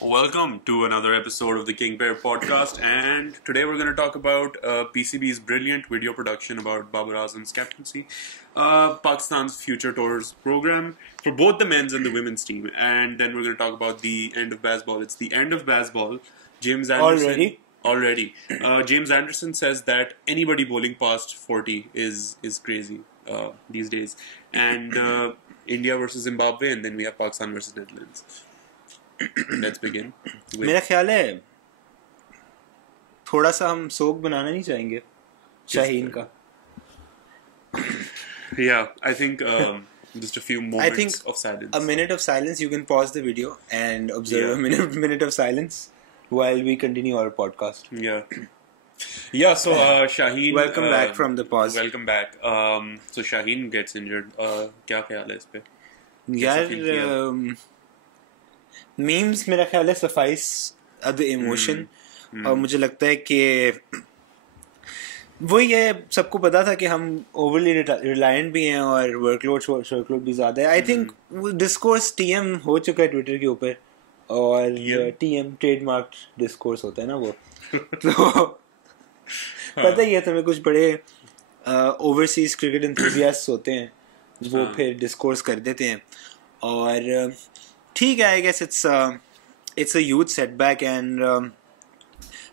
Welcome to another episode of the King Bear podcast, and today we're going to talk about PCB's brilliant video production about Babar Azam's captaincy, Pakistan's Future Tours program for both the men's and the women's team, and then we're going to talk about the end of baseball. It's the end of baseball. James Anderson already. James Anderson says that anybody bowling past 40 is crazy these days, and India versus Zimbabwe, and then we have Pakistan versus Netherlands. Let's begin. मेरा ख्याल है थोड़ा सा हम सोग बनाना नहीं चाहेंगे शाहीन का. Yeah, I think just a few moments of silence. A minute of silence. You can pause the video and observe a minute of silence while we continue our podcast. Yeah. So Shaheen. Welcome back from the pause. Welcome back. So Shaheen gets injured. क्या ख्याल है इस पे? यार memes मेरा ख्याल है suffice the emotion, और मुझे लगता है कि वो ये सबको पता था कि हम ओवरली रिलायंट भी हैं और वर्कलोड भी ज़्यादा है. आई थिंक डिस्कोर्स टीएम हो चुका है ट्विटर के ऊपर, और टीएम ट्रेडमार्क डिस्कोर्स होता है ना वो. तो पता ही है तुम्हें, कुछ बड़े ओवरसीज क्रिकेट एंथुसियास्ट्स होते हैं वो फिर डिस्कोर्स कर देते हैं. और ठीक है, I guess it's a huge setback. And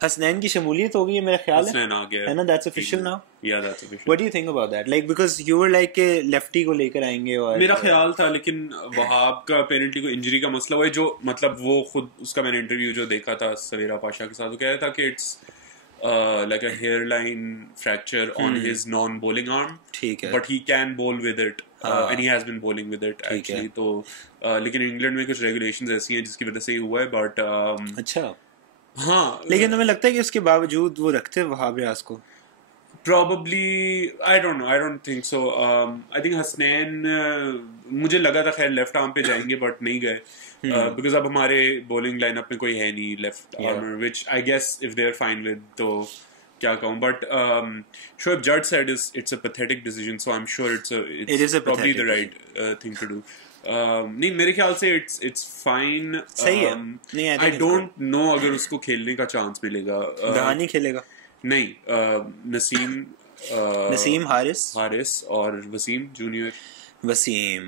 Hasnain की शमूलियत हो गई है मेरा ख्याल है ना. That's official now. Yeah, that's official. What do you think about that? Like, because you were like के लेफ्टी को लेकर आएंगे, और मेरा ख्याल था, लेकिन वहाब का पेनल्टी को इंजरी का मसला हुआ है, जो मतलब वो खुद उसका मैंने इंटरव्यू जो देखा था सवेरा पाशा के साथ, वो कह रहा था कि it's like a hairline fracture on his non-bowling arm. ठीक है. But he can bowl with it. And he has been bowling with it actually. तो लेकिन इंग्लैंड में कुछ regulations ऐसी हैं जिसकी वजह से ही हुआ है. But अच्छा. हाँ. लेकिन तुम्हें लगता है कि उसके बावजूद वो रखते वहाब रियाज को? Probably, I don't know. I don't think so. I think Hasnain मुझे लगा था खैर लेफ्ट आर्म पे जाएंगे, बट नहीं गए. Because अब हमारे bowling lineup में कोई है नहीं left armour, which I guess if they're fine with, तो क्या कहूँ. But Shoaib Judd said it's a pathetic decision, so I'm sure it is probably the right thing to do. नहीं, मेरे ख्याल से it's fine. सही है. नहीं, I don't know अगर उसको खेलने का चांस मिलेगा. दहानी खेलेगा? नहीं, नसीम हारिस और Wasim junior. Wasim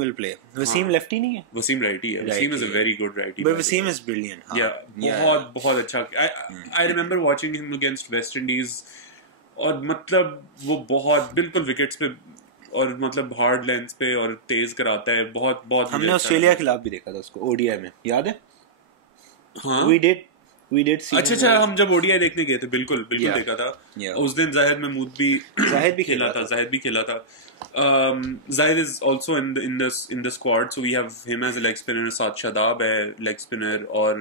will play. Wasim lefty नहीं है? Wasim righty है. Wasim is a very good righty. But Wasim is brilliant. Yeah, बहुत अच्छा. I remember watching him against West Indies, और मतलब वो बहुत बिल्कुल विकेट्स पे और मतलब हार्ड लेंथ पे और तेज कराता है. बहुत हमने ऑस्ट्रेलिया के खिलाफ भी देखा था उसको ओडीआई में, याद है? हाँ. We did see. अच्छा, हम जब ओडीआई देखने गए थे, बिल्कुल देखा था. उस दिन जाहिद महमूद भी खेला था. जाहिद भी खेला था. Zahid is also in the squad, so we have him as a leg spinner. Saad Shadab है leg spinner, और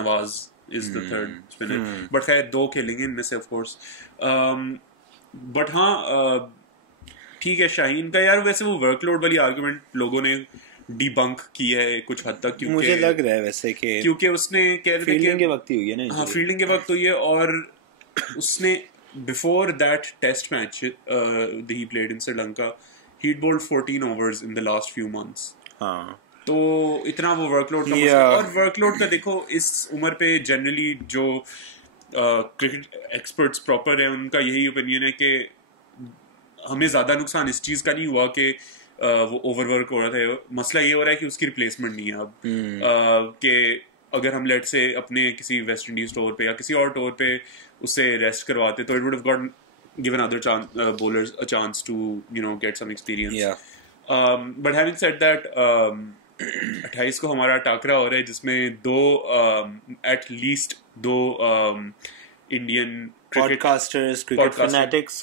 Nawaz is the third spinner. But खैर दो खेलेंगे इनमें से of course. But हाँ, ठीक है. शाहीन का यार वैसे वो वर्कलोड वाली आर्गुमेंट लोगों ने डिबंक की है कुछ हद तक, क्योंकि मुझे लग रहा है वैसे कि क्योंकि उसने फील्डिंग के वक्त ही हुई है ना. हाँ, फील्डिंग के वक्त हुई है, और उसने before that test match he played in Sri Lanka, he'd bowled 14 overs in the last few months. हाँ. तो इतना वो वर्कलोड का मसला. और वर्कलोड का देखो, इस उम्र पे जनरली जो क्रिकेट एक्सपर्ट्स प्रॉपर है उनका यही ओपिनियन है कि हमें ज्यादा नुकसान इस चीज का नहीं हुआ कि वो ओवरवर्क हो रहा था. मसला ये हो रहा है कि उसकी रिप्लेसमेंट नहीं है अब. कि अगर हम लेट से अपने किसी वेस्ट इंडीज टूर पे या किसी और टूर पे उससे रेस्ट करवाते, तो it would have got given other bowlers a chance to get some experience. But having said that, 28 को हमारा टाकरा हो रहा है जिसमें at least दो Indian podcasters, cricket fanatics,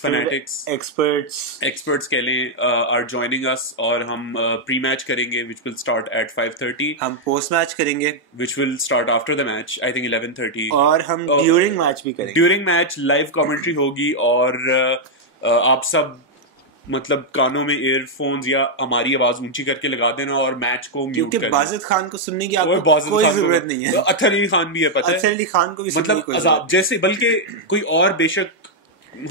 experts कह लें, are joining us, और हम pre-match करेंगे, which will start at 5:30. हम post match करेंगे, which will start after the match, I think 11:30. और हम during match भी करेंगे. During match live commentary होगी, और आप सब मतलब कानों में ईयरफोन्स या हमारी आवाज ऊंची करके लगा देना और मैच को म्यूट करना. क्योंकि बाजिद खान को सुनने की आपको कोई जरूरत नहीं है. अत्तर अली खान भी है, पता है. अत्तर अली खान को भी मतलब अजाब जैसे, बल्कि कोई और बेशक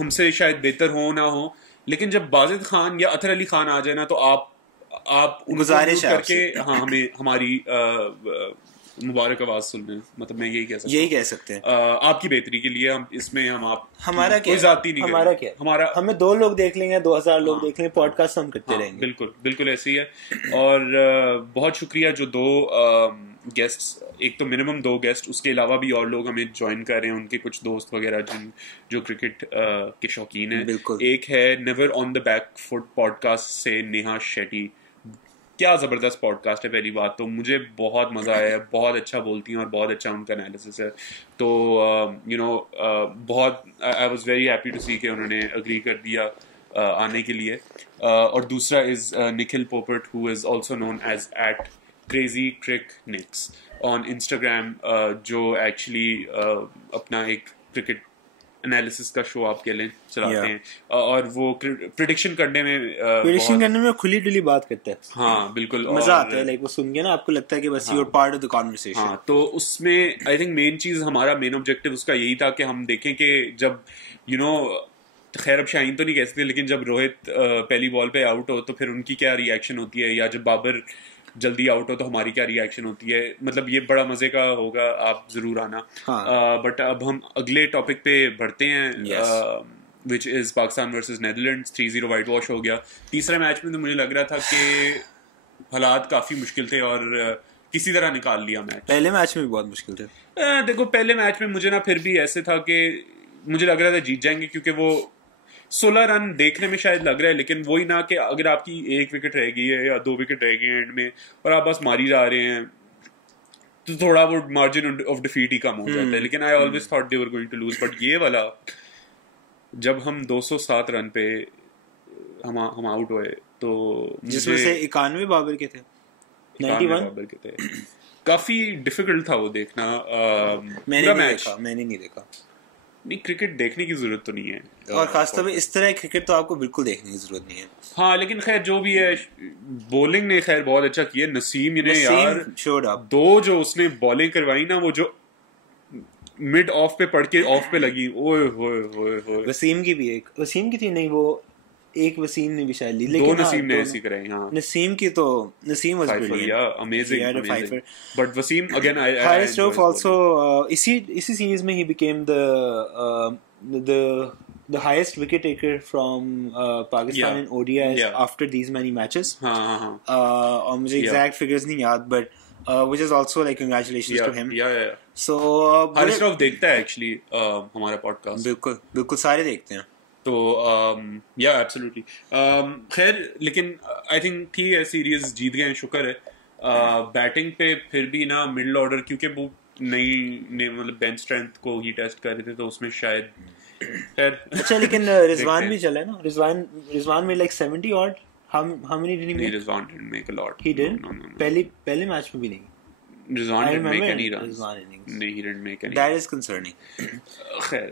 हमसे शायद बेहतर हो ना हो, लेकिन जब बाजिद खान या अत्तर अली खान आ जाए ना, तो आप गुजारिश करके हाँ हमें हमारी मुबारक आवाज सुनने, मतलब मैं यही कह सकते हैं आपकी बेहतरी के लिए। हम इसमें हमारा क्या, कोई जाती नहीं, हमारा क्या, हमारा हमें 2 लोग देख लेंगे, 2000 लोग देख लेंगे, पॉडकास्ट हम करते रहेंगे। बिल्कुल बिल्कुल ऐसे ही है। और बहुत शुक्रिया जो 2 गेस्ट, एक तो मिनिमम 2 गेस्ट, उसके अलावा भी और लोग हमें ज्वाइन कर रहे हैं, उनके कुछ दोस्त वगैरह जो क्रिकेट के शौकीन हैं। एक है never on the back foot podcast से नेहा शेट्टी। क्या ज़बरदस्त पॉडकास्ट है, पहली बात तो मुझे बहुत मज़ा आया है, बहुत अच्छा बोलती हैं और बहुत अच्छा उनका एनालिसिस है। तो बहुत I was very happy to see कि उन्होंने अग्री कर दिया आने के लिए। और दूसरा is Nikhil Popat, who is also known as @crazycricknicks on Instagram, जो एक्चुअली अपना एक क्रिकेट एनालिसिस का शो आप कह लें चलाते हैं, और वो प्रेडिक्शन करने में खुली डुली बात करते हैं। हाँ बिल्कुल, मजा आता है, लाइक वो सुन के ना आपको लगता है कि बस you are part of the conversation. हाँ, तो उसमें आई थिंक मेन ऑब्जेक्टिव उसका यही था कि हम देखें कि जब खैर अब शाहीन तो नहीं कह सकते, लेकिन जब रोहित पहली बॉल पे आउट हो तो फिर उनकी क्या रिएक्शन होती है, या जब बाबर जल्दी आउट हो तो हमारी क्या रिएक्शन होती है। मतलब ये बड़ा मजे का होगा, आप जरूर आना। बट अब हम अगले टॉपिक पे बढ़ते हैं, which is Pakistan versus Netherlands. 3-0 white wash हो गया। तीसरे मैच में तो मुझे लग रहा था कि हालात काफी मुश्किल थे और किसी तरह निकाल लिया मैच। पहले मैच में भी बहुत मुश्किल थे। देखो पहले मैच में मुझे ना फिर भी ऐसे था कि मुझे लग रहा था जीत जाएंगे, क्योंकि वो 16 रन देखने में शायद लग रहा है, लेकिन वही ना कि अगर आपकी 1 विकेट रह गई है या 2 विकेट रह गई है एंड में और आप बस मारी जा रहे हैं, तो थोड़ा वो मार्जिन ऑफ डिफीट ही कम हो जाता है। लेकिन I always thought they were going to lose. But ये वाला जब हम 207 रन पे हम आउट हुए, तो जिसमें से 91 बाबर के थे, 91 बाबर के थे, काफी डिफिकल्ट था वो देखना। मैंने नहीं देखा। नहीं, क्रिकेट देखने की जरूरत तो नहीं है, और खासतौर पे इस तरह क्रिकेट तो आपको बिल्कुल देखने की जरूरत नहीं है। हाँ, लेकिन खैर जो भी है, बॉलिंग ने खैर बहुत अच्छा किया। नसीम ने यार 2 जो उसने बॉलिंग करवाई ना, वो जो मिड ऑफ पे पड़ के ऑफ पे लगी, ओए होए होए होए। वसीम की भी वसीम की थी, नहीं वो एक वसीम ने भी शायद ली, लेकिन 2 नसीम ने ऐसी कराई। हाँ, नसीम की तो Naseem was brilliant, amazing. But Wasim again Haris Rauf also इसी सीरीज में ही became the highest wicket taker from Pakistan in ODIs after these many matches. और मुझे exact figures नहीं याद, but which is also like congratulations to him. So Haris Rauf देखता है actually हमारा पॉडकास्ट। बिल्कुल सारे देखते हैं। तो एब्सोल्युटली। खैर, लेकिन आई थिंक ठीक है, सीरीज जीत गए, शुक्र है। बैटिंग पे फिर भी ना मिडिल ऑर्डर, क्योंकि वो मतलब बेंच स्ट्रेंथ को ही टेस्ट कर रहे थे, तो उसमें शायद अच्छा, लेकिन रिजवान भी चला है ना। रिजवान में like 70 odd, how many did he make? Rizwan didn't make a lot. He didn't? No. पहले मैच में भी नहीं। Rizwan didn't make any runs. नहीं, he didn't make any. That is concerning. खैर,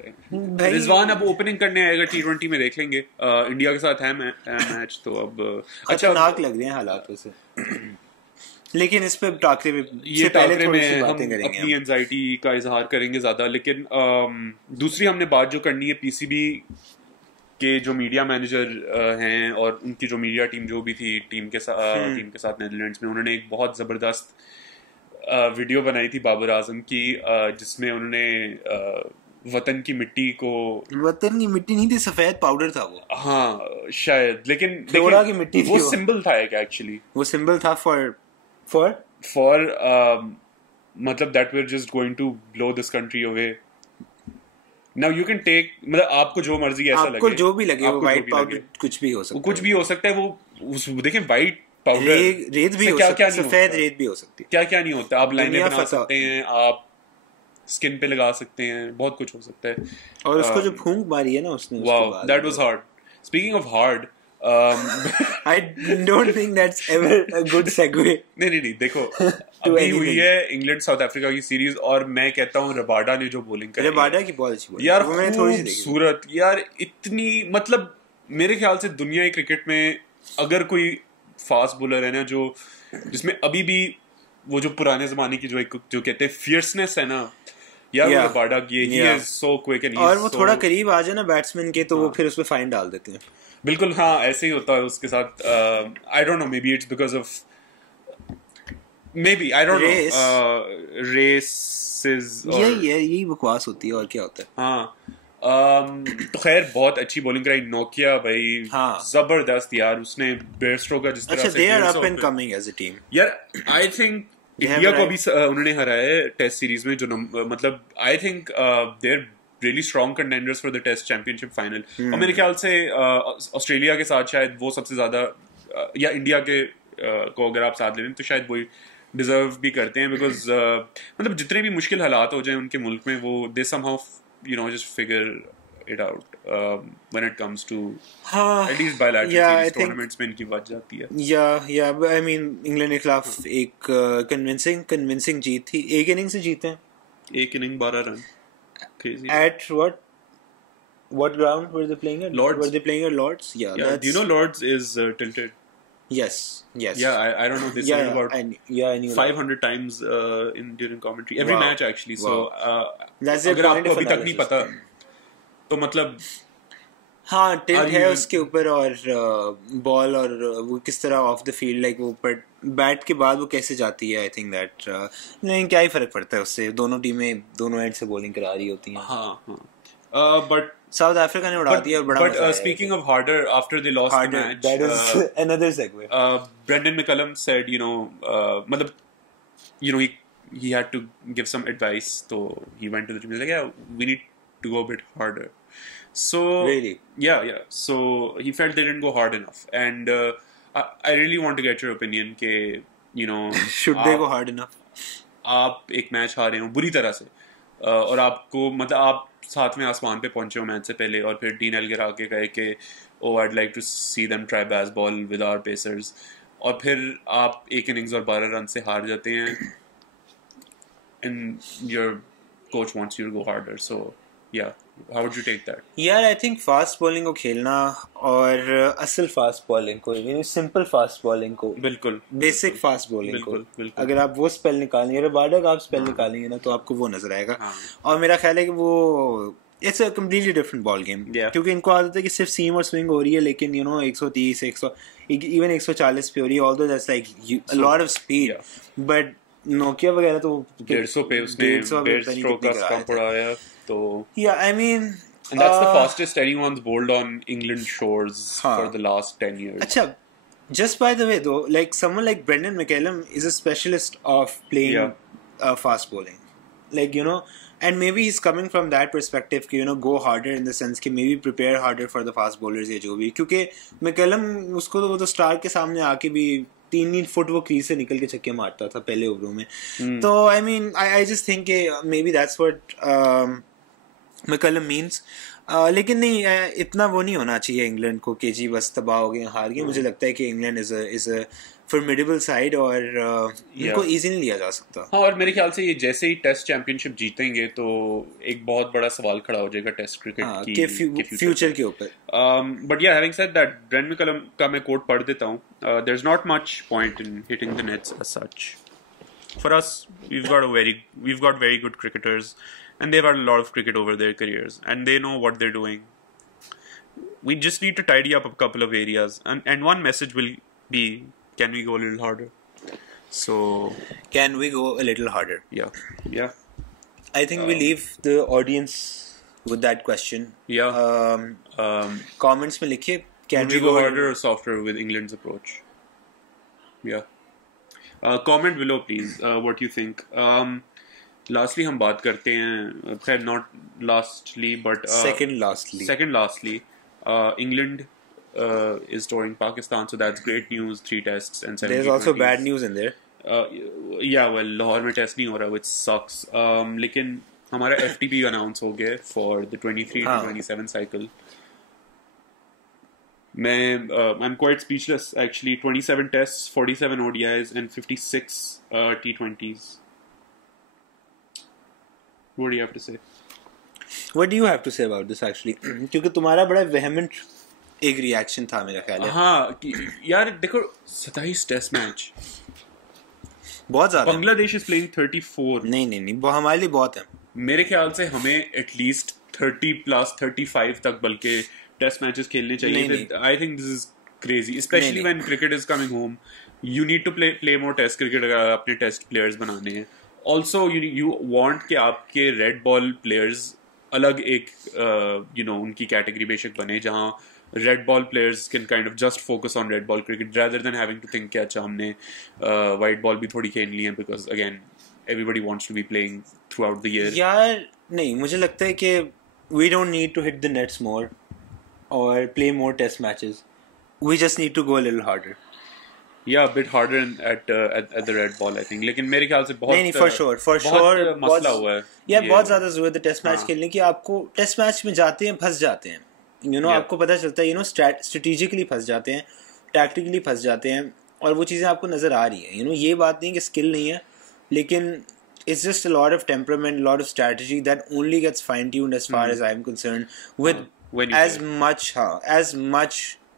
रिजवान अब ओपनिंग करने आएगा T20 में, देख लेंगे। इंडिया के साथ है मैच, तो अब अच्छा नाक लग रहे हैं हालात वैसे। लेकिन इस पे टाकरे में हम अपनी एंजाइटी का इजहार करेंगे ज्यादा। लेकिन दूसरी हमने बात जो करनी है, पीसीबी के जो मीडिया मैनेजर हैं और उनकी जो मीडिया टीम जो भी थी टीम के साथ नेदरलैंड्स में, उन्होंने एक बहुत जबरदस्त वीडियो बनाई थी बाबर आजम की, जिसमें उन्होंने वतन की मिट्टी नहीं थी, सफेद पाउडर था वो। हाँ शायद, लेकिन की मिट्टी थी, वो सिंबल था एक, एक्चुअली वो सिंबल था for मतलब that we're just going to blow this country away. Now you can take, मतलब आपको जो मर्जी ऐसा लगे, आपको जो भी लगे, वो व्हाइट पाउडर कुछ भी हो सकता है, वो देखें व्हाइट पाउडर, रेत भी हो सकती है, सफेद रेत भी हो सकती है, क्या नहीं होता। आप लाइनें बना सकते हैं, आप स्किन पे लगा सकते हैं, बहुत कुछ हो सकता है। और उसको जो फूंक मारी है ना उसने, wow, that was hard. Speaking of hard, I don't think that's ever a good segue. नहीं देखो, अभी हुई है इंग्लैंड साउथ अफ्रीका की सीरीज, और मैं कहता हूँ रबाडा ने जो बॉलिंग करी, रबाडा की बहुत अच्छी यार, खूबसूरत यार, इतनी, मतलब मेरे ख्याल से दुनिया की क्रिकेट में अगर कोई फास्ट बॉलर है ना, जो जिसमें अभी भी वो जो पुराने जमाने की जो कहते हैं फियर्सनेस है ना, यार वो रबाडा की, he is so quick and और वो थोड़ा करीब आ जाए ना बैट्समैन के, तो वो फिर उसपे फाइन डाल देते हैं। बिल्कुल, हाँ, ऐसे ही होता है उसके साथ। I don't know, may be it's because of maybe I don't know races यही बकवास होती है और क्या होता है. हाँ तो खैर बहुत अच्छी बॉलिंग कराई नोकिया भाई. जबरदस्त यार उसने बेयरस्ट्रो का जिस तरह से they are up and coming as a team. यार आई थिंक इंडिया को भी उन्होंने हराया है टेस्ट सीरीज में जो मतलब I think they are really strong contenders for the test championship final. और मेरे ख्याल से ऑस्ट्रेलिया के साथ शायद वो सबसे ज्यादा या इंडिया के को अगर आप साथ ले लें तो शायद वही डिजर्व भी करते हैं बिकॉज मतलब जितने भी मुश्किल हालात हो जाए उनके मुल्क में वो दे somehow just figure it out when it comes to at least bilateral series tournaments में इनकी बात जाती है. Yeah, I mean इंग्लैंड के खिलाफ एक convincing जीत थी. एक इनिंग से जीते हैं. एक inning 12 run. Crazy. At what ground were they playing at? Lords. Were they playing at Lords? Yeah. Do you know Lords is tilted? Yes. Yeah, I don't know. They said about I knew 500 times during commentary every match actually. So that's अगर आपको अभी तक नहीं पता तो मतलब हाँ tilt है उसके ऊपर और बॉल और वो किस तरह ऑफ द फील्ड लाइक वो पर बैट के बाद वो कैसे जाती है. आई थिंक दैट नहीं क्या ही फर्क पड़ता है उससे. दोनों टीमें दोनों एंड से बॉलिंग करा रही होती हैं. हाँ बट साउथ अफ्रीका ने उड़ा दिया. But speaking of harder after they lost the match that is another segue. Brendan McCullum said मतलब he had to give some advice so he went to the team. He's like yeah we need to go a bit harder. So really yeah so he felt they didn't go hard enough and I really want to get your opinion के should they go hard enough. आप एक match हारे हो बुरी तरह से और आपको मतलब आप साथ में आसमान पे पहुंचे हो मैच से पहले और फिर डीन एल्गर आके कहे कि oh I'd like to see them try baseball with our pacers और फिर आप एक इनिंग्स और 12 रन से हार जाते हैं and your coach wants you to go harder. So yeah, how would you take that? यार I think fast bowling को खेलना और असल fast bowling को simple fast bowling को बिल्कुल basic fast bowling को अगर आप वो स्पेल निकालेंगे रबाडा का आप स्पेल निकालेंगे ना तो आपको वो नजर आएगा. और मेरा ख्याल है कि वो it's a completely different ball game. क्योंकि इनको आदत है कि सिर्फ सीम और स्विंग हो रही है लेकिन 130 100 even 140 पे हो रही है although that's like a lot of speed but Nokia वगैरह तो 150 पे उसने 150 स्ट्रोक का स्टंप पड़ाया तो yeah I mean and that's the fastest anyone's bowled on England shores for the last 10 years. अच्छा just by the way though like someone like Brendan McCullum is a specialist of playing fast bowling like and maybe he's coming from that perspective कि go harder in the sense कि maybe prepare harder for the fast bowlers या जो भी क्योंकि McCullum उसको तो वो तो स्टार के सामने आके भी 3 फुट वो क्रीज से निकल के छक्के मारता था पहले ओवरों में. तो I mean I just think may be that's what McCullum means. लेकिन नहीं इतना वो नहीं होना चाहिए इंग्लैंड को कि जी बस तबाह हो गए हार गए. मुझे लगता है कि England is a formidable side और इनको इजीली लिया जा सकता. हाँ और मेरे ख्याल से ये जैसे ही टेस्ट चैंपियनशिप जीतेंगे तो एक बहुत बड़ा सवाल खड़ा हो जाएगा टेस्ट क्रिकेट की फ्यूचर के ऊपर. But yeah having said that Brendon McCullum का मैं कोट पढ़ देता हूँ. There is not much point in hitting the nets as such. For us, we've got very good cricketers, and they've had a lot of cricket over their careers, and they know what they're doing. We just need to tidy up a couple of areas, and one message will be, can we go a little harder? So, can we go a little harder? Yeah. I think we leave the audience with that question. Yeah. Comments में लिखिए, can we go harder or softer with England's approach? Yeah. Comment below please what you think. Lastly हम बात करते हैं खैर not lastly but second lastly England is touring Pakistan so that's great news. 3 tests and 7 there's also bad news in there. Yeah well Lahore में test नहीं हो रहा which sucks. लेकिन हमारा FTP अनाउंस हो गया for the 23-27 cycle. I'm quite speechless actually. 27 tests, 47 ODIs and 56 T20s. What do you have to say? What do you have to say about this actually? क्योंकि तुम्हारा बड़ा vehement एक reaction था मेरा ख्याल है. हाँ यार देखो 27 टेस्ट मैच बहुत ज़्यादा. Bangladesh is playing 34. नहीं वो हमारे लिए बहुत है. मेरे ख्याल से हमें एटलीस्ट 30 प्लस 35 तक बल्कि टेस्ट मैचेस खेलने चाहिए. I think this is crazy, especially when cricket is coming home. you need to play more test cricket अगर अपने test players बनाने हैं. Also you want कि आपके red ball players अलग एक उनकी category बेशक बने जहाँ red ball players can kind of just focus on red ball cricket rather than having to think कि अच्छा हमने white ball भी थोड़ी खेलनी है because again everybody wants to be playing throughout the year. यार नहीं, मुझे लगता है कि we don't need to hit the nets more or play more test matches. We just need to go a little harder. Yeah, a bit harder at the red ball I think. लेकिन मेरे ख्याल से बहुत नहीं for sure मसला हुआ है. यार बहुत ज़्यादा ज़रूरत है टेस्ट मैच खेलने की. आपको टेस्ट मैच में जाते हैं फंस जाते हैं. आपको पता चलता है स्ट्रेटेजिकली फंस जाते हैं, टैक्टिकली फंस जाते हैं और वो चीज़ें आपको नज़र आ रही हैं. ये बात नहीं कि स्किल नहीं है, लेकिन it's just a lot of temperament, a lot of strategy that only gets fine-tuned as far as I'm concerned with as much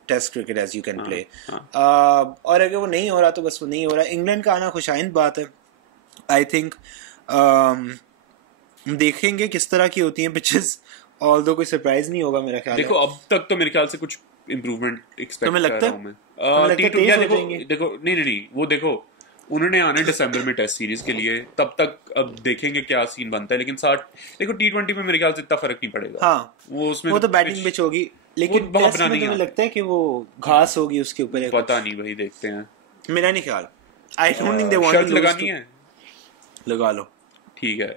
test cricket as you can play. और अगर वो नहीं हो रहा तो बस वो नहीं हो रहा. इंग्लैंड का आना खुशाइंद बात है. I think देखेंगे किस तरह की होती हैं पिचेस. ऑल्दो कोई सरप्राइज नहीं होगा मेरा ख्याल. देखो अब तक तो मेरे ख्याल से कुछ इम्प्रूवमेंट एक्सपेक्ट कर रहा हूँ मैं. देखो नहीं वो देखो उन्होंने आने दिसंबर में टेस्ट सीरीज के लिए, तब तक अब देखेंगे क्या सीन बनता है. लेकिन देखो T20 में मेरे ख्याल से इतना फर्क नहीं पड़ेगा. हाँ, वो तो बैटिंग पिच होगी, लेकिन टेस्ट में तुम्हें लगता है कि वो घास होगी उसके ऊपर. पता नहीं भाई, देखते हैं. मेरा नहीं ख्याल. I don't think they want to लगानी है. लगा लो, ठीक है.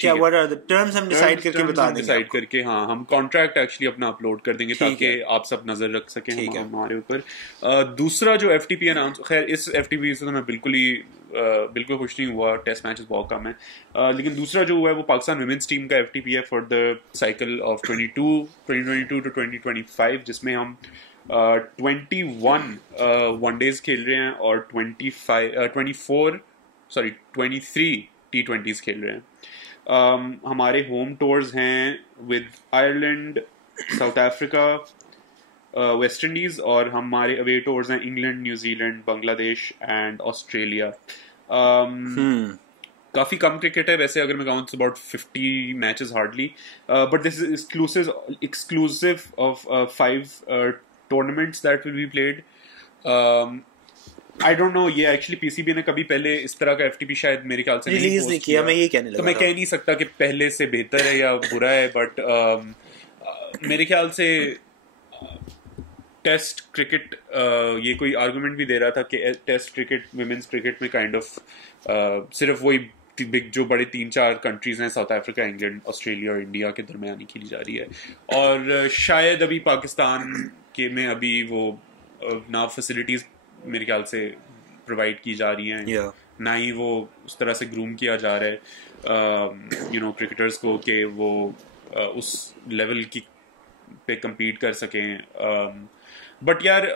क्या what are the terms हम डिसाइड करके बता देंगे. डिसाइड करके हाँ, हम कॉन्ट्रैक्ट एक्चुअली अपना अपलोड कर देंगे ताकि आप सब नजर रख सकें हमारे ऊपर. दूसरा जो FTP अनाउंस, खैर इस FTP से तो मैं बिल्कुल खुश नहीं हुआ. टेस्ट मैचेस बहुत कम है. लेकिन दूसरा जो हुआ है वो पाकिस्तान विमेंस टीम का FTP है for the cycle of 2022 to 2025, जिसमें हम 21 वनडेज खेल रहे हैं और 23 T20s खेल रहे हैं. हमारे होम टूर्स हैं with Ireland, south Africa, West Indies, और हमारे अवे टूर्स हैं England, New Zealand, Bangladesh and Australia. काफ़ी कम क्रिकेट है वैसे अगर मैं कहूँ तो about 50 matches hardly, but this is exclusive of 5 tournaments that will be played. I don't know, ये एक्चुअली पीसीबी ने कभी पहले इस तरह का FTP शायद मेरे ख्याल से रिलीज नहीं किया. मैं ये कहने लगा, तो मैं कह नहीं सकता कि पहले से बेहतर है या बुरा है, बट मेरे ख्याल से टेस्ट क्रिकेट, ये कोई आर्गुमेंट भी दे रहा था कि टेस्ट क्रिकेट विमेंस क्रिकेट में काइंड ऑफ सिर्फ वही बिग जो बड़े 3-4 कंट्रीज हैं, साउथ अफ्रीका, इंग्लैंड, ऑस्ट्रेलिया और इंडिया के दरमियान ही खेली जा रही है. और शायद अभी पाकिस्तान के में अभी वो ना फैसिलिटीज मेरे ख्याल से प्रोवाइड की जा रही हैं, ना ही वो उस तरह से ग्रूम किया जा रहा है क्रिकेटर्स को कि वो उस लेवल की पे compete कर सकें. बट यार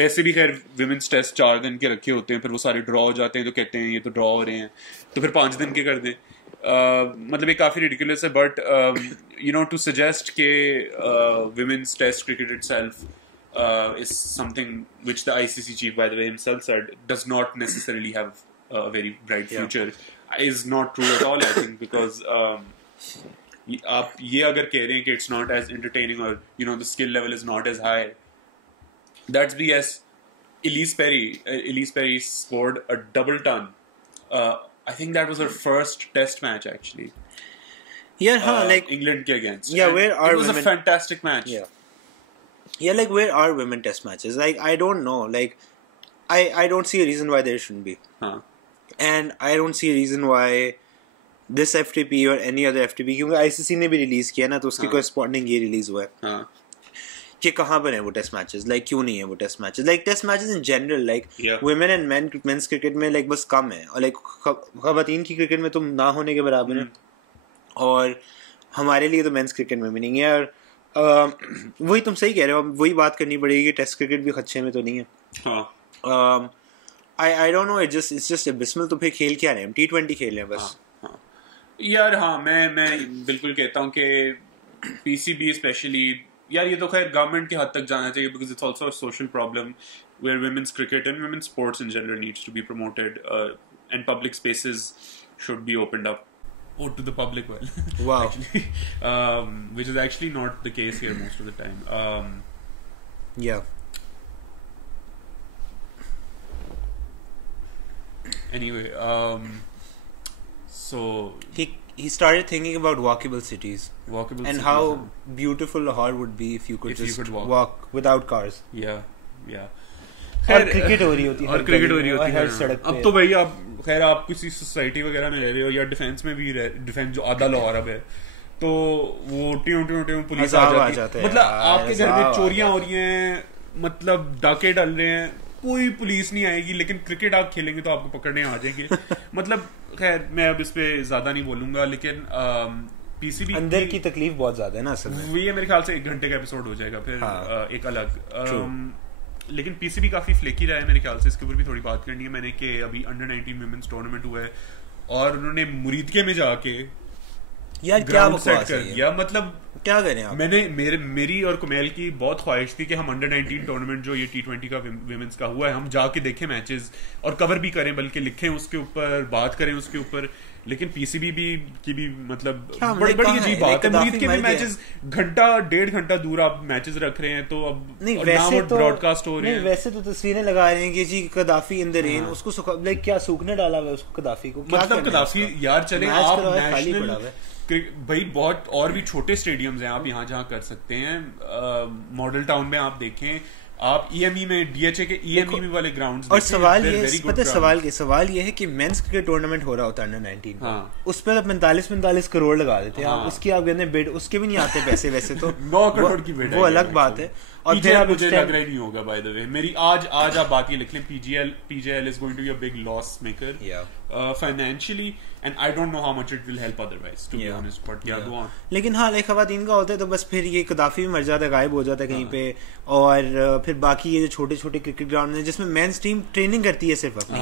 वैसे भी खैर विमेंस टेस्ट 4 दिन के रखे होते हैं, फिर वो सारे ड्रॉ हो जाते हैं तो कहते हैं ये तो ड्रॉ हो रहे हैं, तो फिर 5 दिन के कर दें. मतलब ये काफ़ी रिडिकुलस है. बट टू सजेस्ट के women's test cricket itself is something which the ICC chief, by the way, himself said does not necessarily have a very bright future, is not true at all, I think, because आप ये अगर कह रहे हैं कि it's not as entertaining or the skill level is not as high, that's BS. Elise Perry scored a double ton. I think that was her first test match actually. Like England ke against. Where are it was a fantastic match. Like where are women test matches? Like I don't know. Like I don't see a reason why there shouldn't be. And I don't see a reason why this FTP or any other FTP, क्योंकि ICC ने भी release किया ना, तो उसके corresponding ये release हुआ है कि कहाँ पर है वो टेस्ट मैचेस. लाइक क्यों नहीं है वो test matches. Like test matches in general, like women and men's cricket में लाइक बस कम है, और लाइक खवातीन की क्रिकेट में तो ना होने के बराबर है, और हमारे लिए तो मेंस क्रिकेट में भी नहीं है. और वही तुम सही कह रहे हो, वही बात करनी पड़ेगी कि टेस्ट क्रिकेट भी खदशे में तो नहीं है. I don't know, it's just abysmal. तो फिर खेल क्या रहे हैं? T20 खेल रहे हैं बस. यार हाँ, मैं बिल्कुल कहता हूँ कि PCB स्पेशली, यार ये तो खैर गवर्नमेंट के हद तक जाना चाहिए, because it's also a social problem where women's cricket and women's sports in general needs to be promoted, and public spaces should be opened up to the public. Wow. Actually, which is actually not the case here most of the time. anyway, so he started thinking about walkable cities and how beautiful Lahore would be if you could walk without cars. Yeah. और cricket हो रही होती है हर सड़क पे. अब तो भाई आप खैर आप किसी सोसाइटी वगैरह में रह रहे हो या डिफेंस में भी डिफेंस जो आधा लाहौर अब है तो वो ट्यों पुलिस आ जाती है. मतलब आपके घर में चोरियां हो रही हैं, मतलब डाके डल रहे हैं, कोई पुलिस नहीं आएगी, लेकिन क्रिकेट आप खेलेंगे तो आपको पकड़ने आ जाएंगे. मतलब खैर मैं अब इस पे ज्यादा नहीं बोलूंगा, लेकिन पीसीबी अंदर की तकलीफ बहुत ज्यादा है ना असल में. ये मेरे ख्याल से 1 घंटे का एपिसोड हो जाएगा फिर एक अलग. लेकिन पीसीबी काफी फ्लेकी रहा है मेरे ख्याल से. इसके ऊपर भी थोड़ी बात करनी है मैंने कि अभी अंडर 19 वुमेन्स टूर्नामेंट हुआ है और उन्होंने मुरीदके में जाके यार क्या बकवास कर दिया. मतलब क्या करें आप. मेरी और कुमैल की बहुत ख्वाहिश थी कि हम अंडर 19 टूर्नामेंट जो ये T20 का विमेंस का हुआ है हम जाके देखें मैचेस और कवर भी करें, बल्कि लिखें उसके ऊपर, बात करें उसके ऊपर. लेकिन पीसीबी की भी मतलब बड़ी अजीब बात है. मुरीदके में मैचेस घंटा 1.5 घंटा दूर आप मैचेस रख रहे हैं तो अब वैसे तो ब्रॉडकास्ट हो रहे हैं. वैसे तो तस्वीरें लगा रहे हैं कि जी कदाफी इन द रेन, उसको लाइक क्या सूखने डाला हुआ है उसको कदाफी को. मतलब कदाफी यार चले आप नेशनल भाई बहुत और भी छोटे स्टेडियम्स हैं आप यहाँ जहाँ कर सकते हैं. मॉडल टाउन में आप देखें, आप ईएमई में डीएचए के ईएमई वाले ग्राउंड्स. और सवाल ये है कि मेंस क्रिकेट टूर्नामेंट हो रहा होता है अंडर 19 उस पर 45 करोड़ लगा देते हैं. उसकी आप कहते हैं बिड, उसके भी नहीं आते पैसे वैसे तो 9 करोड़ की बिड वो अलग बात है. और फिर मुझे लग रहा ही नहीं होगा. बाय द वे मेरी आज आप बात ये लिख लें, PJL is going to be a big loss maker financially and I don't know how much it will help otherwise to be honest, but go on. लेकिन हाँ लाइक खवातीन का होता है तो बस फिर ये कदाफी भी मर जाता है, गायब हो जाता है कहीं पे. और फिर बाकी ये जो छोटे छोटे क्रिकेट ग्राउंड है जिसमें मेंस टीम ट्रेनिंग करती है सिर्फ अपनी,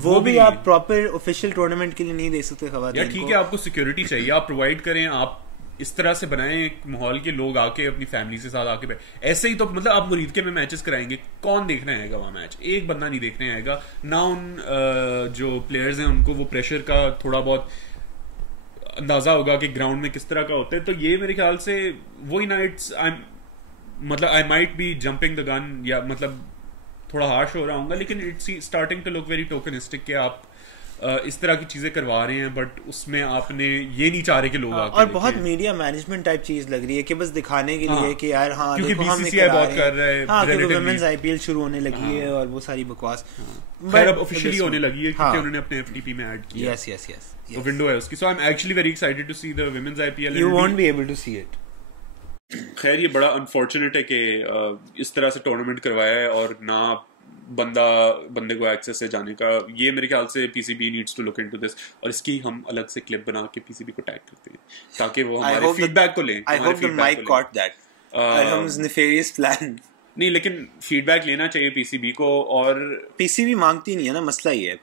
वो भी आप प्रॉपर ऑफिशियल टूर्नामेंट के लिए नहीं दे सकते खवातीन को. ठीक है, आपको सिक्योरिटी चाहिए, आप प्रोवाइड करें, आप इस तरह से बनाएं एक माहौल के लोग आके अपनी फैमिली के साथ आके ऐसे ही तो मतलब आप मुरीदके में मैचेस कराएंगे, कौन देखने आएगा वहां मैच? एक बंदा नहीं देखने आएगा ना. उन जो प्लेयर्स हैं उनको वो प्रेशर का थोड़ा बहुत अंदाजा होगा कि ग्राउंड में किस तरह का होता है. तो ये मेरे ख्याल से वही ना, मतलब I might be jumping the gun या मतलब थोड़ा हार्श हो रहा हूँ, लेकिन it's starting to look very tokenistic कि आप इस तरह की चीजें करवा रहे हैं, बट उसमें आपने ये नहीं चाह रहे कि लोग आके और बहुत मीडिया मैनेजमेंट टाइप चीज लग रही है कि बस दिखाने के लिए कि यार हाँ क्योंकि देखो हम बहुत कर रहा है. हाँ क्योंकि वुमेन्स आईपीएल शुरू होने लगी है और वो सारी बकवास खैर अब ऑफिशियली होने लगी है क्योंकि उन्होंने अपने एफटीपी में ऐड किया. यस तो विंडो है उसकी. So I am actually very excited to see the women's IPL. You won't be able to see it. खैर ये बड़ा अनफॉर्चुनेट है कि इस तरह से टूर्नामेंट करवाया है और ना बंदे को एक्सेस है जाने का. ये मेरे ख्याल से PCB needs to look into this और इसकी हम अलग से क्लिप बना के पीसीबी को टैग करते हैं ताकि वो हमारे फीडबैक को लें. I hope the mic caught that. Arham's nefarious plan. नहीं, लेकिन फीडबैक लेना चाहिए पीसीबी को. और पीसीबी मांगती नहीं है ना, मसला ही है.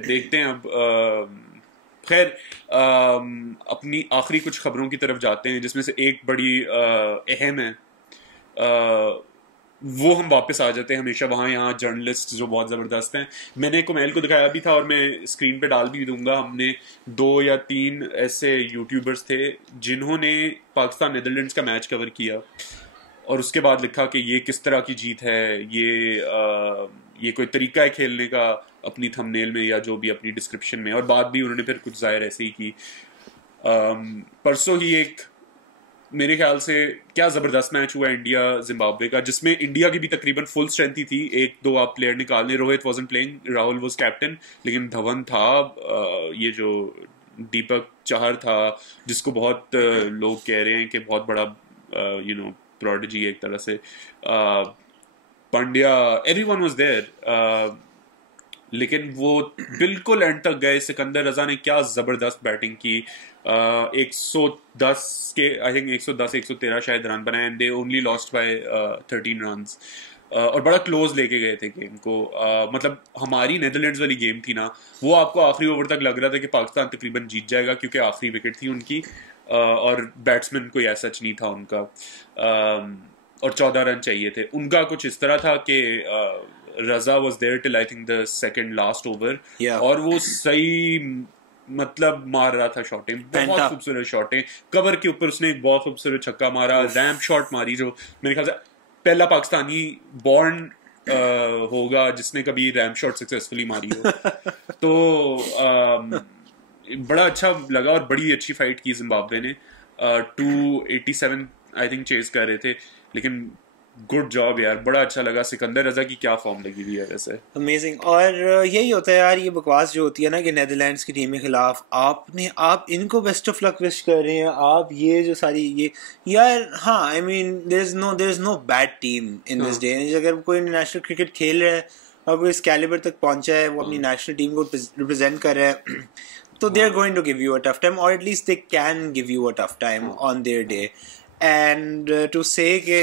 देखते हैं अब. खैर अपनी आखिरी कुछ खबरों की तरफ जाते हैं जिसमें से एक बड़ी अहम है. वो हम वापस आ जाते हैं हमेशा वहाँ यहाँ जर्नलिस्ट जो बहुत ज़बरदस्त हैं. मैंने कुमैल को दिखाया भी था और मैं स्क्रीन पे डाल भी दूंगा. हमने 2 या 3 ऐसे यूट्यूबर्स थे जिन्होंने पाकिस्तान नीदरलैंड्स का मैच कवर किया और उसके बाद लिखा कि ये किस तरह की जीत है, ये कोई तरीका है खेलने का अपनी थंबनेल में या जो भी अपनी डिस्क्रिप्शन में. और बात भी उन्होंने फिर कुछ ज़ाहिर ऐसे ही की. परसों ही एक मेरे ख्याल से क्या ज़बरदस्त मैच हुआ इंडिया जिम्बाब्वे का, जिसमें इंडिया की भी तकरीबन फुल स्ट्रेंथ ही थी. 1-2 आप प्लेयर निकालने. Rohit wasn't playing, Rahul was captain, लेकिन धवन था, ये जो दीपक चाहर था जिसको बहुत लोग कह रहे हैं कि बहुत बड़ा प्रोडिजी एक तरह से. Pandya, everyone was there. लेकिन वो बिल्कुल एंड तक गए. सिकंदर रजा ने क्या ज़बरदस्त बैटिंग की. 110 के आई थिंक 113 शायद रन बनाए and they only lost by 13 runs. और बड़ा क्लोज लेके गए थे गेम को. मतलब हमारी नेदरलैंड्स वाली गेम थी ना, वो आपको आखिरी ओवर तक लग रहा था कि पाकिस्तान तकरीबन जीत जाएगा क्योंकि आखिरी विकेट थी उनकी और बैट्समैन कोई ऐसा नहीं था उनका. और 14 रन चाहिए थे. उनका कुछ इस तरह था कि Raza was there till I think the second last over और वो सही मतलब मार रहा था शॉटें, बहुत खूबसूरत शॉटें. कवर के ऊपर उसने एक बहुत खूबसूरत छक्का मारा, रैम्प शॉट मारी जो मेरे ख्याल से पहला पाकिस्तानी बॉर्न होगा जिसने कभी रैम शॉट सक्सेसफुली मारी हो। तो बड़ा अच्छा लगा और बड़ी अच्छी फाइट की जिम्बाब्वे ने। 287 आई थिंक चेस कर रहे थे, लेकिन गुड जॉब यार, बड़ा अच्छा लगा। सिकंदर रजा की क्या फॉर्म लगी हुई है वैसे, अमेजिंग। और यही होता है यार, ये बकवास जो होती है ना कि नेदरलैंड्स की टीम के खिलाफ आप इनको बेस्ट ऑफ लक विश कर रहे हैं, आप ये जो सारी ये यार, हाँ I mean there is no bad team in this day. अगर कोई नेशनल क्रिकेट खेल रहा है और कोई इस कैलिबर तक पहुंचा है, वो अपनी नेशनल टीम को रिप्रेजेंट कर रहा है, तो they are going to give you a tough time, और at least they can give you a tough time on their day. And to say कि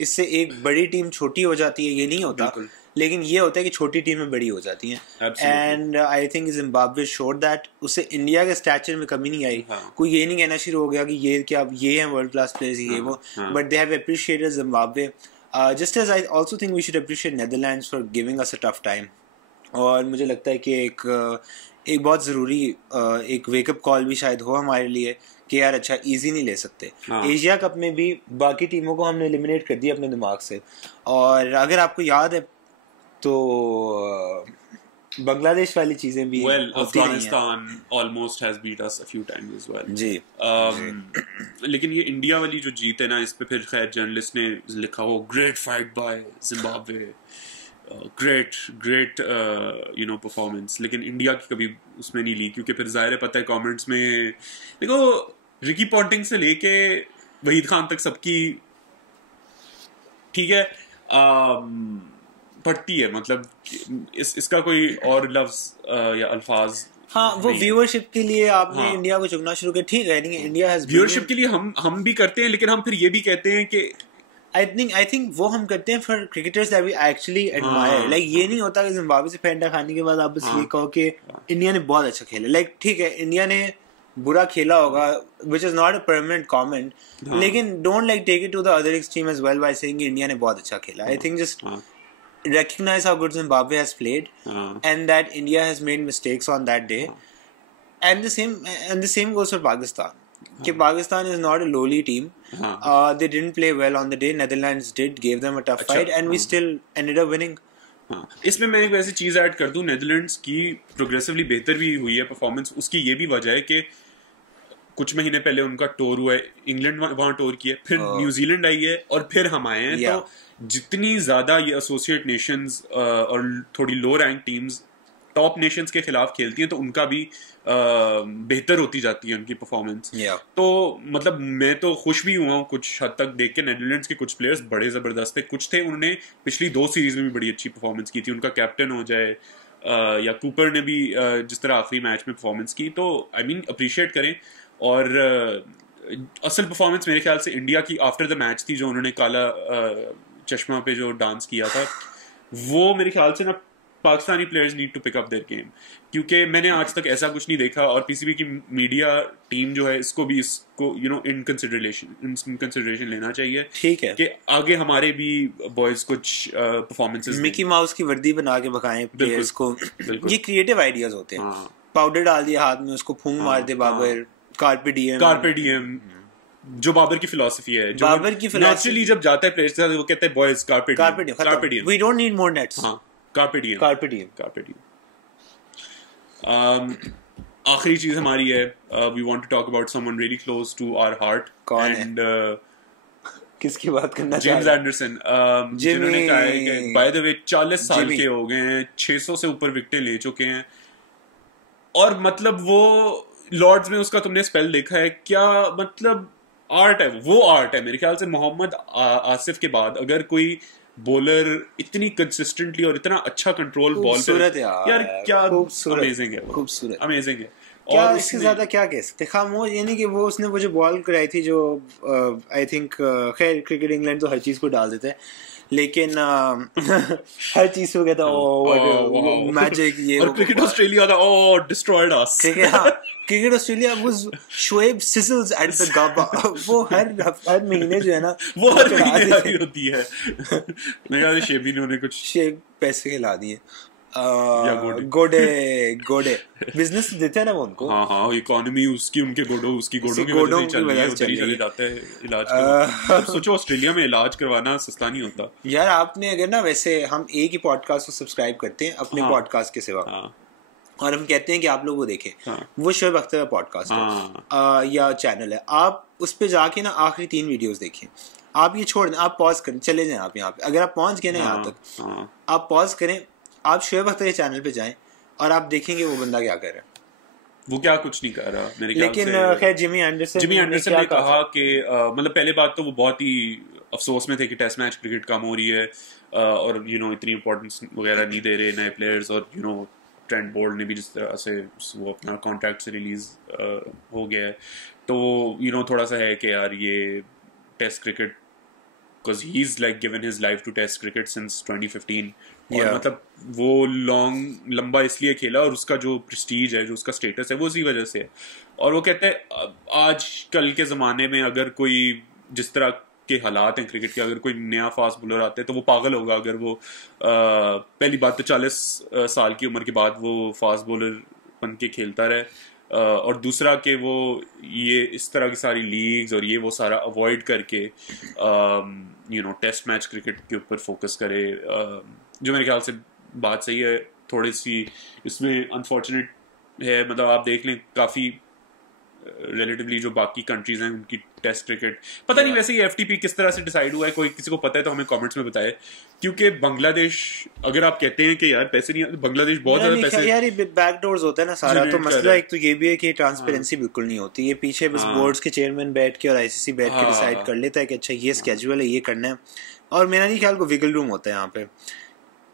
इससे एक बड़ी टीम छोटी हो जाती है, ये नहीं होता, लेकिन ये होता है कि छोटी टीमें बड़ी हो जाती हैं। And I think Zimbabwe showed that, उससे इंडिया के स्टैचर में कमी नहीं आई। कोई ये नहीं कहना शुरू हो गया कि ये क्या ये हैं वर्ल्ड क्लास प्लेयर्स, ये वो, but they have appreciated Zimbabwe just as I also think we should appreciate Netherlands for giving us a tough time. और मुझे लगता है कि एक बहुत ज़रूरी एक वेकअप कॉल भी शायद हो हमारे लिए कि यार अच्छा इजी नहीं ले सकते। एशिया कप में भी बाकी टीमों को हमने एलिमिनेट कर दिया अपने दिमाग से। और अगर आपको याद है तो बांग्लादेश वाली चीजें भी Afghanistan almost has beat us a few times as well ji. लेकिन ये इंडिया वाली जो जीत है ना, इस पे फिर खैर जर्नलिस्ट ने लिखा हो great fight by Zimbabwe, great you know performance, लेकिन इंडिया की कभी उसमें नहीं ली, क्योंकि फिर जाहिर है पता है कमेंट्स में देखो रिकी पॉन्टिंग से लेके वहीद खान तक सबकी ठीक है पड़ती है, मतलब इसका कोई और लफ्ज या अल्फाज, हाँ वो व्यूअरशिप के लिए आपने इंडिया को चुनना शुरू किया, ठीक है, नहीं इंडिया हैज व्यूअरशिप के लिए हम भी करते हैं, लेकिन हम फिर ये भी कहते हैं कि I think वो हम करते हैं for cricketers that we actually admire. Like ये नहीं होता कि जिम्बाब्वे से फेंटा खाने के बाद आप बस ये कहो कि इंडिया ने बहुत अच्छा खेला। Like ठीक है इंडिया ने बुरा खेला होगा, which is not a permanent comment, लेकिन don't like take it to the other extreme as well by saying कि इंडिया ने बहुत अच्छा खेला। I think just recognize how good Zimbabwe has played and that India has made mistakes on that day, and the same goes for Pakistan. कि Pakistan is not a lowly team. They didn't play well on the day. Netherlands gave them a tough fight, and we still ended up winning. इसमें मैं एक वैसी चीज add कर दूं, Netherlands की progressively बेहतर भी हुई है परफॉर्मेंस। उसकी ये भी वजह है कि कुछ महीने पहले उनका टूर हुआ है, इंग्लैंड वहां टूर किया, फिर न्यूजीलैंड आई है और फिर हम आए हैं। तो जितनी ज्यादा ये एसोसिएट नेशंस और थोड़ी लो रैंक टीम्स टॉप नेशंस के खिलाफ खेलती हैं, तो उनका भी बेहतर होती जाती है उनकी परफॉर्मेंस। तो मतलब मैं तो खुश भी हुआ हूँ कुछ हद तक देख के। नेदरलैंड्स के कुछ प्लेयर्स बड़े जबरदस्त थे, कुछ थे उन्होंने पिछली 2 सीरीज में भी बड़ी अच्छी परफॉर्मेंस की थी। उनका कैप्टन हो जाए या कूपर ने भी जिस तरह आखिरी मैच में परफॉर्मेंस की, तो आई मीन अप्रिशिएट करें। और असल परफॉर्मेंस मेरे ख्याल से इंडिया की आफ्टर द मैच थी, जो उन्होंने काला चश्मा पे जो डांस किया था, वो मेरे ख्याल से ना Pakistani players need to pick up their game, क्योंकि मैंने आज तक ऐसा कुछ नहीं देखा। और पीसीबी की मीडिया टीम जो है इसको यू नो इन कंसिडरेशन लेना चाहिए, ठीक है, कि आगे हमारे भी बॉयज कुछ परफॉर्मेंसेस मिकी माउस की वर्दी बना के बकाएं प्लेयर्स को। ये क्रिएटिव आइडियाज होते हैं। पाउडर डाल दिया हाथ में, उसको फूंक मार दे बाबर, कार्पे डीएम जो बाबर की फिलॉसफी है, जो बाबर की फिलॉसफी नेचुरली जब जाता है प्लेयर्स के साथ वो कहते हैं boys carpe diem, we don't need more nets. Carpe diem. आखिरी चीज हमारी है, we want to talk about someone really close to our heart. कौन है? किसकी बात करना चाह रहे हैं? जेम्स एंडरसन, जिन्होंने कहा है कि बाय द वे 40 साल के हो गए हैं, 600 से ऊपर विकेटें ले चुके हैं, और मतलब वो लॉर्ड्स में उसका तुमने स्पेल देखा है क्या? मतलब आर्ट है, वो आर्ट है मेरे ख्याल से। मोहम्मद आसिफ के बाद अगर कोई बॉलर इतनी कंसिस्टेंटली और इतना अच्छा कंट्रोल बॉल पे, यार क्या अमेजिंग है, खूबसूरत अमेजिंग है। क्या इससे ज्यादा क्या कह सकते? खामोश, यानी कि वो उसने वो जो बॉल कराई थी, जो आई थिंक खैर क्रिकेट इंग्लैंड तो हर चीज को डाल देता है, लेकिन हर चीज को कहता है मैजिक ये, और क्रिकेट ऑस्ट्रेलिया का destroyed us. Cricket Australia was Shoaib sizzles at the Gabba. वो हर महीने जो है ना, वो हर महीने होती है। मेरे ख्याल से शेबी ने उन्हें कुछ शेब पैसे खिला दिए। गोडे बिजनेस देते हैं ना वो उनको। हाँ इकोनॉमी उसकी उनके उसकी गोडों की वजह से चली जाते हैं इलाज सोचो ऑस्ट्रेलिया में इलाज करवाना सस्ता नहीं होता यार। आपने अगर ना, वैसे हम एक ही पॉडकास्ट को सब्सक्राइब करते हैं अपने पॉडकास्ट के सिवा, और हम कहते हैं कि आप लोग वो देखें, वो शोएब अख्तर का पॉडकास्ट है या चैनल है, आप उस पे जाके ना आखिरी 3 वीडियोस देखें। आप ये छोड़ दें, आप पॉज करें, चले जाएं आप यहाँ पे, अगर आप पहुंच गए ना यहाँ तक, आप पॉज करें, आप शोएब अख्तर के चैनल पे जाएं और आप देखेंगे वो बंदा क्या कर रहा है। वो क्या कुछ नहीं कर रहा मेरे ख्याल से। लेकिन खैर जिमी एंडरसन ने कहा कि मतलब पहले बात तो वो बहुत ही अफसोस में थे कि टेस्ट मैच क्रिकेट कम हो रही है और इतनी इंपॉर्टेंस वगैरह नहीं दे रहे नए प्लेयर्स, और ट्रेंट बोल्ट ने भी जिस तरह से वो अपना कॉन्ट्रैक्ट से रिलीज हो गया है, तो थोड़ा सा है कि यार ये test cricket, because he is like given his life to test cricket since 2015 और मतलब वो लंबा इसलिए खेला और उसका जो प्रेस्टीज है, जो उसका स्टेटस है, वो उसी वजह से है। और वो कहते हैं आज कल के ज़माने में अगर कोई जिस तरह के हालात हैं क्रिकेट के, अगर कोई नया फास्ट बॉलर आता है तो वो पागल होगा अगर वो पहली बात तो 40 साल की उम्र के बाद वो फास्ट बॉलर बन के खेलता रहे, और दूसरा कि वो ये इस तरह की सारी लीग्स और ये वो सारा अवॉइड करके टेस्ट मैच क्रिकेट के ऊपर फोकस करे, जो मेरे ख्याल से बात सही है। थोड़ी सी इसमें अनफॉर्चुनेट है, मतलब आप देख लें काफ़ी रिलेटिवली जो बाकी कंट्रीज हैं उनकी टेस्ट क्रिकेट, पता नहीं वैसे ये एफटीपी किस तरह से डिसाइड हुआ है, कोई किसी को पता है तो हमें कमेंट्स में बताए। क्योंकि बांग्लादेश, अगर आप कहते हैं कि यार पैसे नहीं, तो बांग्लादेश बहुत ज्यादा पैसे, यार ये बैकडोर्स होता है ना सारा, तो मसला एक तो ये भी है कि ट्रांसपेरेंसी बिल्कुल नहीं होती। ये पीछे बस बोर्ड्स के चेयरमैन बैठ के और आईसीसी बैठ के डिसाइड कर लेता है कि अच्छा ये स्केड्यूल है, ये करना है, और मेरा नहीं ख्याल को विगल रूम होता है यहाँ पे।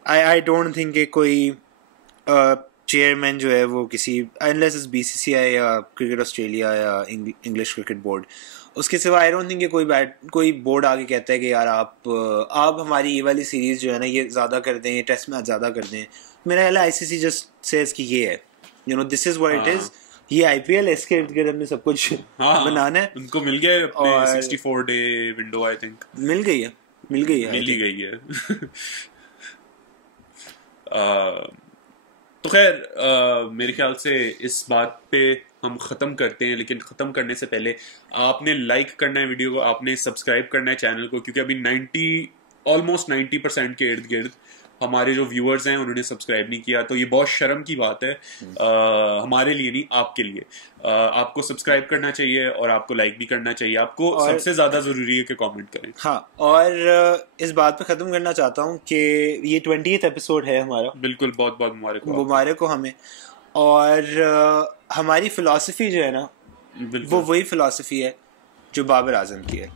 आई डोंट थिंक कि कोई चेयरमैन जो है वो किसी, अनलेस इज बीसीसीआई या क्रिकेट ऑस्ट्रेलिया या इंग्लिश क्रिकेट बोर्ड, उसके सिवा आई डोंट थिंक कि कोई बोर्ड आगे कहता है कि यार आप हमारी ये वाली सीरीज जो है ना ये ज़्यादा कर दें, ये टेस्ट मैच ज़्यादा कर दें। मेरा ख्याल है आईसीसी जस्ट सेज कि ये है, this is what it is, ये आईपीएल है, इसके इर्द गिर्द हमने सब कुछ बनाना है। उनको मिल गया अपने 64 डे विंडो, आई थिंक मिल गई है तो खैर मेरे ख्याल से इस बात पे हम ख़त्म करते हैं, लेकिन ख़त्म करने से पहले आपने लाइक करना है वीडियो को, आपने सब्सक्राइब करना है चैनल को, क्योंकि अभी ऑलमोस्ट 90% के इर्द गिर्द हमारे जो व्यूअर्स हैं उन्होंने सब्सक्राइब नहीं किया, तो ये बहुत शर्म की बात है हमारे लिए नहीं, आपके लिए। आपको सब्सक्राइब करना चाहिए और आपको लाइक भी करना चाहिए, आपको सबसे ज़्यादा ज़रूरी है कि कमेंट करें। हाँ, और इस बात पे ख़त्म करना चाहता हूँ कि ये 20th एपिसोड है हमारा। बिल्कुल, बहुत बहुत मुबारक हो हमें। और हमारी फ़िलॉसफी जो है ना, वो वही फ़िलॉसफी है जो बाबर आज़म की है।